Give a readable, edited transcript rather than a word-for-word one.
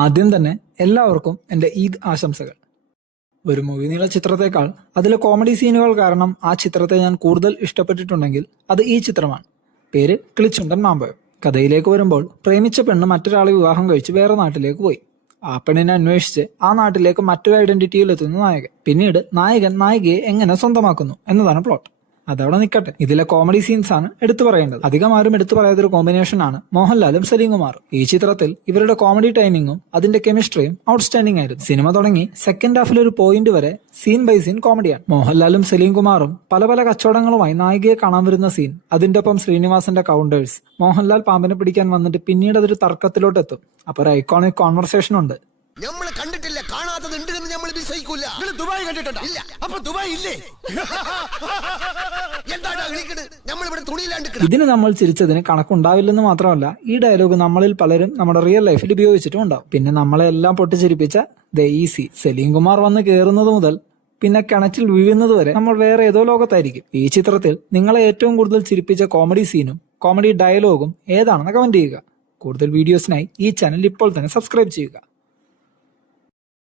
ആദ്യം തന്നെ എല്ലാവർക്കും എൻ്റെ ഈദ് ആശംസകൾ. ഒരു മൂവി നീള ചിത്രത്തേക്കാൾ അതിലെ കോമഡി സീനുകൾ കാരണം ആ ചിത്രത്തെ ഞാൻ കൂടുതൽ ഇഷ്ടപ്പെട്ടിട്ടുണ്ടെങ്കിൽ അത് ഈ ചിത്രമാണ്. പേര് കിളിച്ചുണ്ടൻ മാമ്പഴം. കഥയിലേക്ക് വരുമ്പോൾ പ്രേമിച്ച പെണ്ണ് മറ്റൊരാളെ വിവാഹം കഴിച്ച് വേറെ നാട്ടിലേക്ക് പോയി. ആ പെണ്ണിനെ അന്വേഷിച്ച് ആ നാട്ടിലേക്ക് മറ്റൊരു ഐഡന്റിറ്റിയിൽ എത്തുന്ന നായകൻ. പിന്നീട് നായകൻ നായികയെ എങ്ങനെ സ്വന്തമാക്കുന്നു എന്നതാണ് പ്ലോട്ട്. അതവിടെ നിൽക്കട്ടെ, ഇതിലെ കോമഡി സീൻസ് ആണ് എടുത്തു പറയേണ്ടത്. അധികം ആരും എടുത്തു പറയാത്തൊരു കോമ്പിനേഷൻ ആണ് മോഹൻലാലും സലീം കുമാറും. ഈ ചിത്രത്തിൽ ഇവരുടെ കോമഡി ടൈമിങ്ങും അതിന്റെ കെമിസ്ട്രിയും ഔട്ട്സ്റ്റാൻഡിംഗ് ആയിരുന്നു. സിനിമ തുടങ്ങി സെക്കൻഡ് ഹാഫിൽ ഒരു പോയിന്റ് വരെ സീൻ ബൈ സീൻ കോമഡിയാണ്. മോഹൻലാലും സലീം കുമാറും പല പല കച്ചവടങ്ങളുമായി നായികയെ കാണാൻ വരുന്ന സീൻ, അതിന്റെ ഒപ്പം ശ്രീനിവാസന്റെ കൗണ്ടേഴ്സ്, മോഹൻലാൽ പാമ്പിനെ പിടിക്കാൻ വന്നിട്ട് പിന്നീട് അതൊരു തർക്കത്തിലോട്ട് എത്തും. അപ്പൊ ഒരു ഐക്കോണിക് കോൺവെർസേഷൻ ഉണ്ട്. നമ്മൾ കണ്ടിട്ടില്ല, കാണാത്തത് ഉണ്ട് എന്ന് നമ്മൾ വിശ്വസിക്കൂല. നിങ്ങൾ ദുബായ് കണ്ടിട്ടുണ്ടോ? ഇല്ല. അപ്പൊ ദുബായ് ഇല്ലേ? എന്താണ് വിളിക്കണത്? നമ്മൾ ഇവിടെ തുണിയിലാണ്ട്. ഇതിന് നമ്മൾ ചിരിച്ചതിന് കണക്കുണ്ടാവില്ലെന്ന് മാത്രമല്ല, ഈ ഡയലോഗ് നമ്മളിൽ പലരും നമ്മുടെ റിയൽ ലൈഫിൽ ഉപയോഗിച്ചിട്ടും ഉണ്ടാവും. പിന്നെ നമ്മളെ എല്ലാം പൊട്ടിച്ചിരിപ്പിച്ച ദ ഈസി സലീം കുമാർ വന്ന് കയറുന്നത് മുതൽ പിന്നെ കിണറ്റിൽ വീഴുന്നത് വരെ നമ്മൾ വേറെ ഏതോ ലോകത്തായിരിക്കും. ഈ ചിത്രത്തിൽ നിങ്ങളെ ഏറ്റവും കൂടുതൽ ചിരിപ്പിച്ച കോമഡി സീനും കോമഡി ഡയലോഗും ഏതാണെന്ന് കമന്റ് ചെയ്യുക. കൂടുതൽ വീഡിയോസിനായി ഈ ചാനൽ ഇപ്പോൾ തന്നെ സബ്സ്ക്രൈബ് ചെയ്യുക.